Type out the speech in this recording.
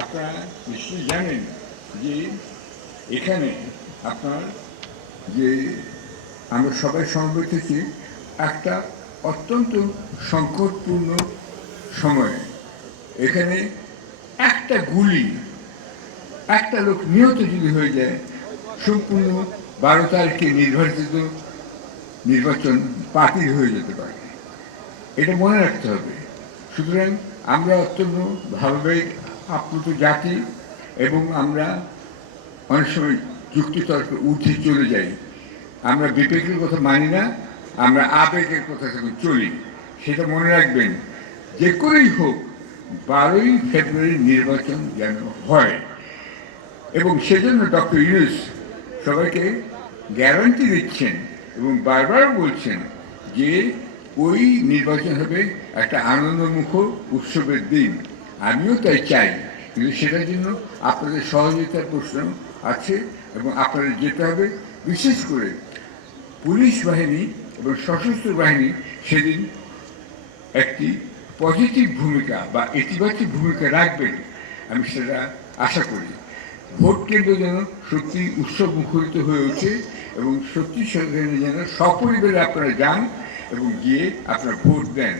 আপনারা নিশ্চয়ই জানেন যে এখানে আপনার যে আমরা সবাই সমবেত হয়েছি একটা অত্যন্ত সংকটপূর্ণ সময়ে। এখানে একটা গুলি, একটা লোক নিহত যদি হয়ে যায়, সম্পূর্ণ 12 তারিখে নির্বাচিত নির্বাচন বাতিল হয়ে যেতে পারে। এটা মনে রাখতে হবে। সুতরাং আমরা অত্যন্ত ভাববেগ আপ্লুত জাতি এবং আমরা অনেক সময় যুক্তিতর্কে ঊর্ধ্বে চলে যাই। আমরা বিবেকের কথা মানি না, আমরা আবেগের কথা যখন চলি। সেটা মনে রাখবেন, যে করেই হোক 12ই ফেব্রুয়ারি নির্বাচন যেন হয়। এবং সেজন্য ডক্টর ইউনূস সবাইকে গ্যারান্টি দিচ্ছেন এবং বারবার বলছেন যে ওই নির্বাচন হবে একটা আনন্দমুখর উৎসবের দিন। আমিও তাই চাই, কিন্তু সেটার জন্য আপনাদের সহযোগিতার প্রশ্ন আছে এবং আপনাদের যেতে হবে। বিশেষ করে পুলিশ বাহিনী এবং সশস্ত্র বাহিনী সেদিন একটি পজিটিভ ভূমিকা বা ইতিবাচক ভূমিকা রাখবেন, আমি সেটা আশা করি। ভোট কেন্দ্র যেন সত্যি উৎসব মুখরিত হয়ে ওঠে এবং সত্যি সেখানে যেন সপরিবারে আপনারা যান এবং গিয়ে আপনারা ভোট দেন।